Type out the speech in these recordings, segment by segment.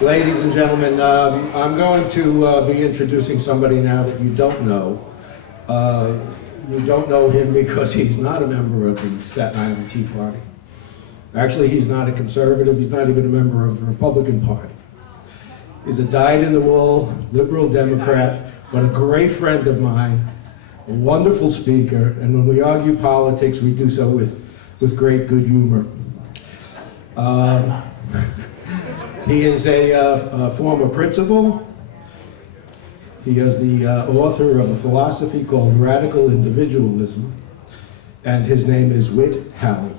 Ladies and gentlemen, I'm going to be introducing somebody now that you don't know. You don't know him because he's not a member of the Staten Island Tea Party. Actually, he's not a conservative. He's not even a member of the Republican Party. He's a dyed-in-the-wool liberal Democrat, but a great friend of mine, a wonderful speaker, and when we argue politics, we do so with great good humor. He is a former principal. He is the author of a philosophy called Radical Individualism, and his name is Whit Halley.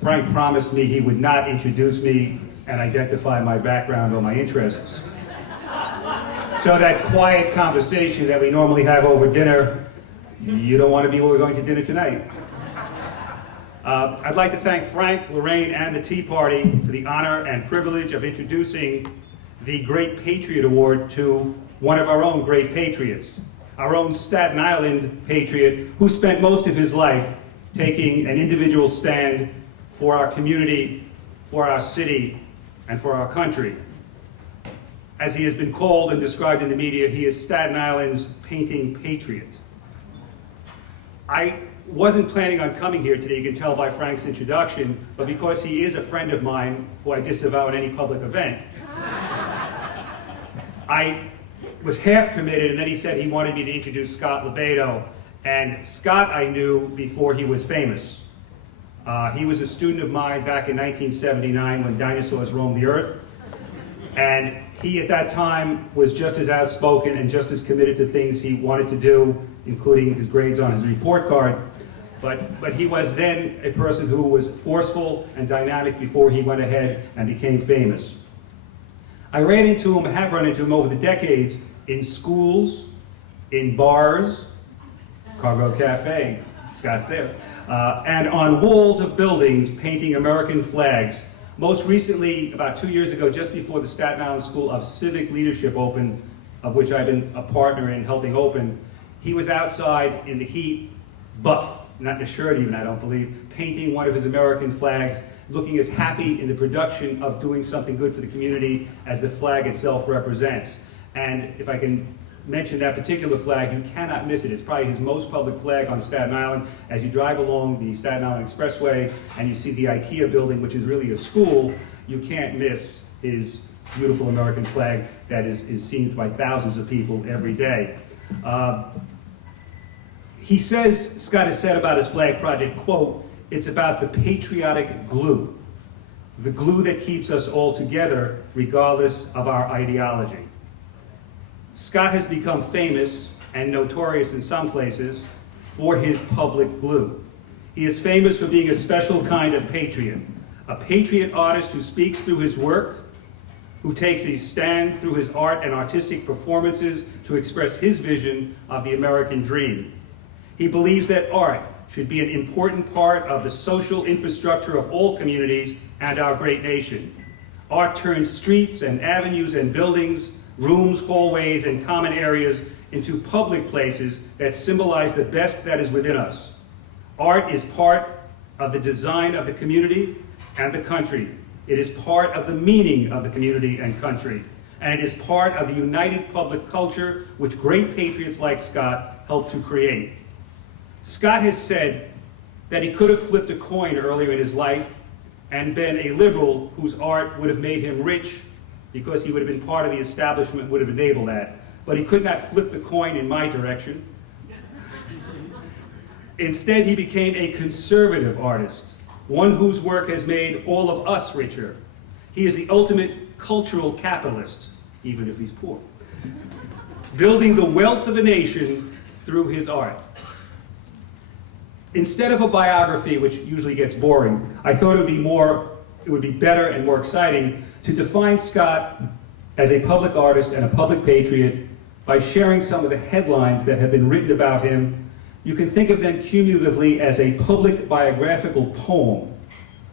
Frank promised me he would not introduce me and identify my background or my interests. So that quiet conversation that we normally have over dinner, you don't want to be where we're going to dinner tonight. I'd like to thank Frank, Lorraine, and the Tea Party for the honor and privilege of introducing the Great Patriot Award to one of our own great patriots, our own Staten Island patriot who spent most of his life taking an individual stand for our community, for our city, and for our country. As he has been called and described in the media, he is Staten Island's painting patriot. I wasn't planning on coming here today, you can tell by Frank's introduction, but because he is a friend of mine who I disavow at any public event, I was half committed, and then he said he wanted me to introduce Scott LoBaido. And Scott I knew before he was famous. He was a student of mine back in 1979 when dinosaurs roamed the earth. And he at that time was just as outspoken and just as committed to things he wanted to do, including his grades on his report card. But he was then a person who was forceful and dynamic before he went ahead and became famous. I ran into him, have run into him over the decades in schools, in bars, Cargo Cafe, Scott's there, and on walls of buildings painting American flags. Most recently, about 2 years ago, just before the Staten Island School of Civic Leadership opened, of which I've been a partner in helping open, he was outside in the heat, buff, not in a shirt even, I don't believe, painting one of his American flags, looking as happy in the production of doing something good for the community as the flag itself represents. And if I can mention that particular flag, you cannot miss it. It's probably his most public flag on Staten Island. As you drive along the Staten Island Expressway and you see the IKEA building, which is really a school, you can't miss his beautiful American flag that is seen by thousands of people every day. He says, Scott has said about his flag project, quote, "It's about the patriotic glue, the glue that keeps us all together regardless of our ideology." Scott has become famous and notorious in some places for his public glue. He is famous for being a special kind of patriot, a patriot artist who speaks through his work, who takes a stand through his art and artistic performances to express his vision of the American dream. He believes that art should be an important part of the social infrastructure of all communities and our great nation. Art turns streets and avenues and buildings, rooms, hallways, and common areas into public places that symbolize the best that is within us. Art is part of the design of the community and the country. It is part of the meaning of the community and country. And it is part of the united public culture which great patriots like Scott helped to create. Scott has said that he could have flipped a coin earlier in his life and been a liberal whose art would have made him rich because he would have been part of the establishment, would have enabled that. But he could not flip the coin in my direction. Instead, he became a conservative artist, one whose work has made all of us richer. He is the ultimate cultural capitalist, even if he's poor, building the wealth of a nation through his art. Instead of a biography, which usually gets boring, I thought it would be better and more exciting to define Scott as a public artist and a public patriot by sharing some of the headlines that have been written about him. You can think of them cumulatively as a public biographical poem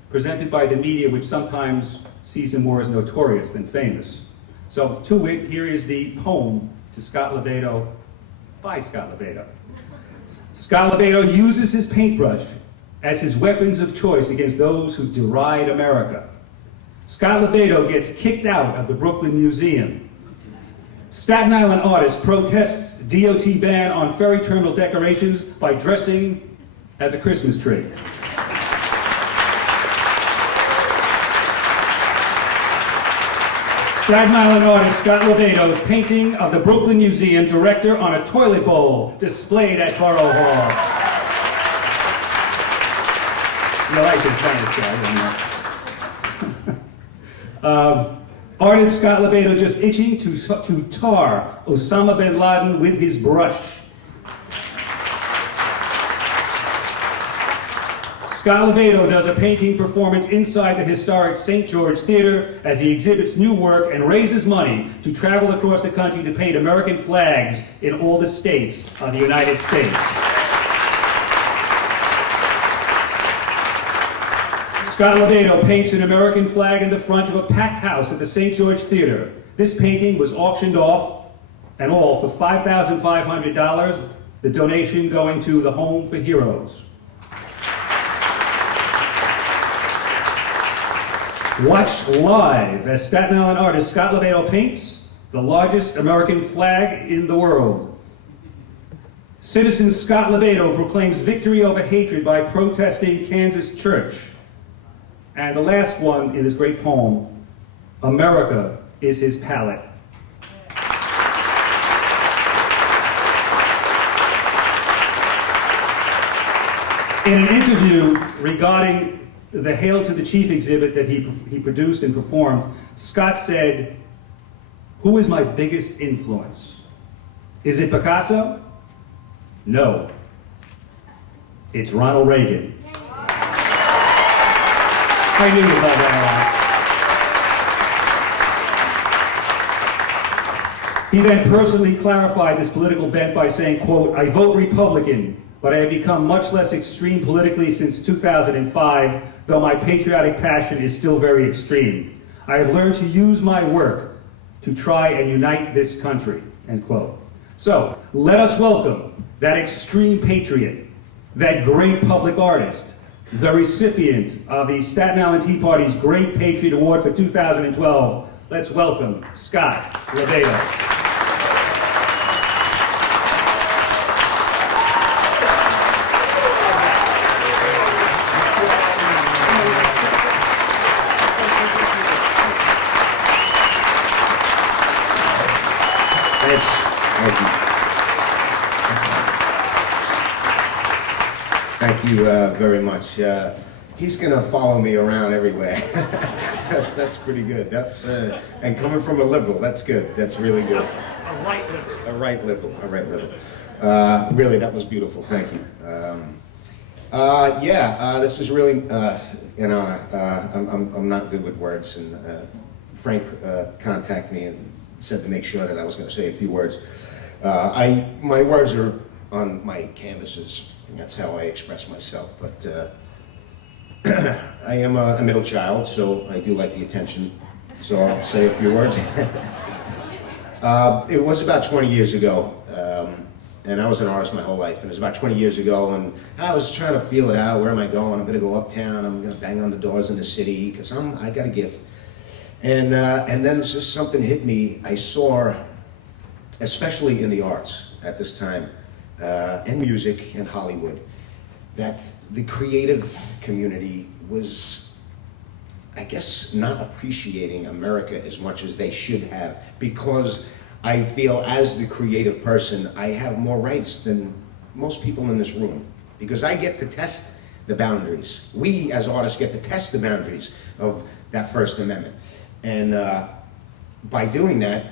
presented by the media, which sometimes sees him more as notorious than famous. So to wit, here is the poem to Scott LoBaido by Scott LoBaido. Scott LoBaido uses his paintbrush as his weapons of choice against those who deride America. Scott LoBaido gets kicked out of the Brooklyn Museum. Staten Island artist protests DOT ban on ferry terminal decorations by dressing as a Christmas tree. Staten Island artist Scott LoBaido's painting of the Brooklyn Museum director on a toilet bowl displayed at Borough Hall. You like this kind of stuff, artist Scott LoBaido just itching to tar Osama bin Laden with his brush. Scott LoBaido does a painting performance inside the historic St. George Theater as he exhibits new work and raises money to travel across the country to paint American flags in all the states of the United States. Scott LoBaido paints an American flag in the front of a packed house at the St. George Theater. This painting was auctioned off and all for $5,500, the donation going to the Home for Heroes. Watch live as Staten Island artist Scott LoBaido paints the largest American flag in the world. Citizen Scott LoBaido proclaims victory over hatred by protesting Kansas church. And the last one in his great poem, America is his palette. In an interview regarding the Hail to the Chief exhibit that he produced and performed, Scott said, "Who is my biggest influence? Is it Picasso? No. It's Ronald Reagan." I knew about that. He then personally clarified this political bent by saying, quote, "I vote Republican, but I have become much less extreme politically since 2005, though my patriotic passion is still very extreme. I have learned to use my work to try and unite this country," end quote. So, let us welcome that extreme patriot, that great public artist, the recipient of the Staten Island Tea Party's Great Patriot Award for 2012. Let's welcome Scott LoBaido. Thank you very much. He's gonna follow me around everywhere. that's pretty good. And coming from a liberal, that's good. That's really good. A right liberal. A right liberal. A right liberal. Really, that was beautiful. Thank you. This is really an honor. I'm not good with words, and Frank contacted me and said to make sure that I was going to say a few words. My words are on my canvases. That's how I express myself, but I am a middle child, so I do like the attention, so I'll say a few words. It was about 20 years ago, and I was an artist my whole life, and it was about 20 years ago, and I was trying to feel it out. Where am I going? I'm going to go uptown, I'm going to bang on the doors in the city, because I got a gift. And then just something hit me. I saw, especially in the arts at this time, and music and Hollywood, that the creative community was, I guess, not appreciating America as much as they should have, because I feel as the creative person, I have more rights than most people in this room, because I get to test the boundaries. We as artists get to test the boundaries of that First Amendment. And by doing that,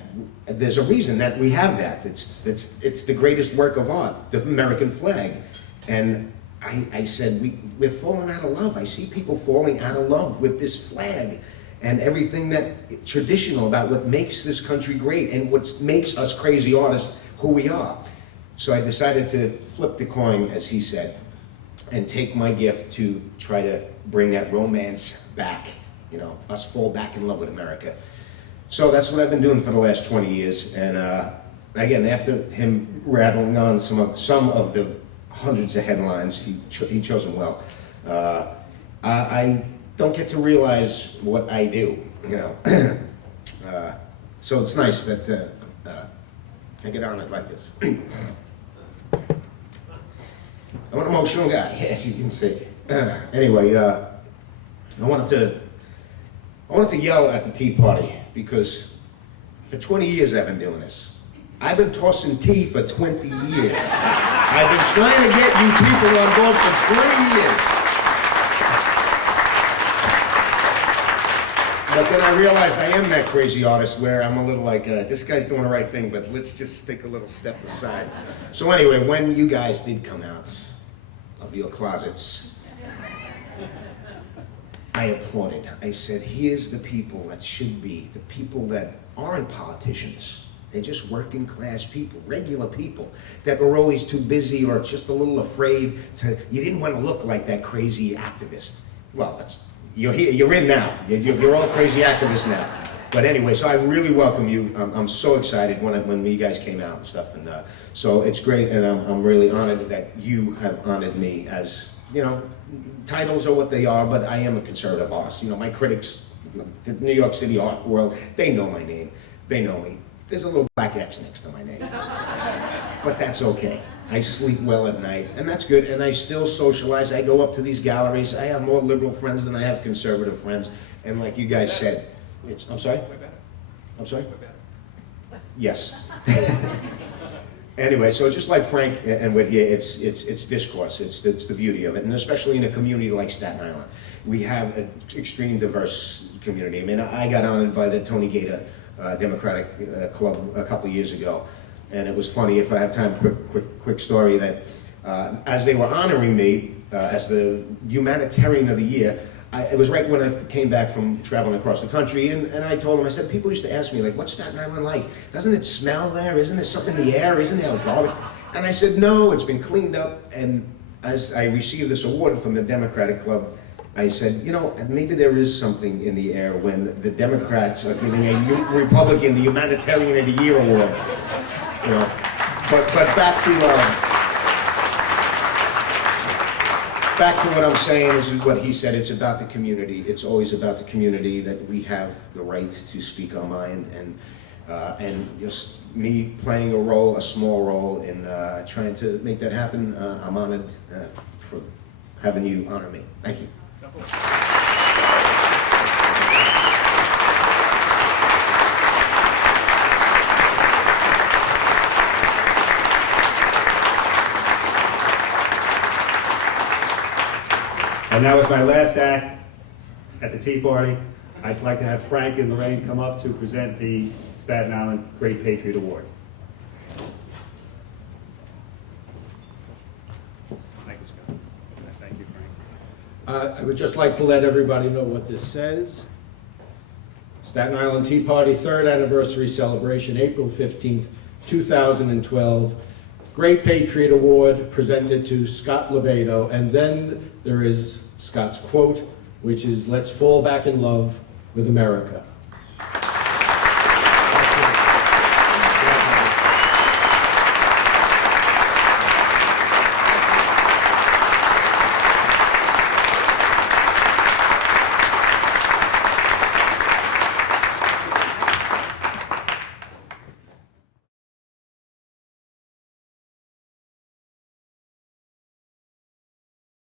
there's a reason that we have that. It's the greatest work of art, the American flag. And I said, we're falling out of love. I see people falling out of love with this flag and everything that traditional about what makes this country great and what makes us crazy artists who we are. So I decided to flip the coin, as he said, and take my gift to try to bring that romance back, us fall back in love with America. So that's what I've been doing for the last 20 years. And again, after him rattling on some of the hundreds of headlines. He chose them well. I don't get to realize what I do, you know. So it's nice that I get on it like this. I'm an emotional guy, as you can see. Anyway, I wanted to yell at the Tea Party because for 20 years I've been doing this. I've been tossing tea for 20 years. I've been trying to get you people on board for 20 years. But then I realized I am that crazy artist where I'm a little like, this guy's doing the right thing, but let's just take a little step aside. So anyway, when you guys did come out of your closets, I applauded. I said, here's the people that should be, the people that aren't politicians. They're just working class people, regular people that were always too busy or just a little afraid to, you didn't want to look like that crazy activist. Well, you're here, you're in now. You're all crazy activists now. But anyway, so I really welcome you. I'm so excited when you guys came out and stuff. And so it's great, and I'm really honored that you have honored me as, you know, titles are what they are, but I am a conservative artist. You know, my critics, the New York City art world, they know my name. They know me. There's a little black X next to my name. But that's okay. I sleep well at night, and that's good, and I still socialize. I go up to these galleries. I have more liberal friends than I have conservative friends, and like you guys said, I'm sorry? I'm sorry? Yes. Anyway, so just like Frank and with you, it's discourse. It's the beauty of it, and especially in a community like Staten Island. We have an extreme diverse community. I mean, I got honored by the Tony Gator Democratic Club a couple of years ago. And it was funny, if I have time, quick story, that as they were honoring me as the humanitarian of the year, it was right when I came back from traveling across the country, and I told them, I said, people used to ask me, like, what's Staten Island like? Doesn't it smell there? Isn't there something in the air? Isn't there garbage? And I said, no, it's been cleaned up. And as I received this award from the Democratic Club, I said, you know, maybe there is something in the air when the Democrats are giving a Republican the Humanitarian of the Year award. You know, but back to what I'm saying is what he said. It's about the community. It's always about the community, that we have the right to speak our mind, and just me playing a role, a small role in trying to make that happen. I'm honored for having you honor me. Thank you. And now as my last act at the Tea Party, I'd like to have Frank and Lorraine come up to present the Staten Island Great Patriot Award. Thank you, Scott. Thank you, Frank. I would just like to let everybody know what this says. Staten Island Tea Party 3rd Anniversary Celebration, April 15th, 2012. Great Patriot Award presented to Scott LoBaido, and then there is Scott's quote, which is, "Let's fall back in love with America."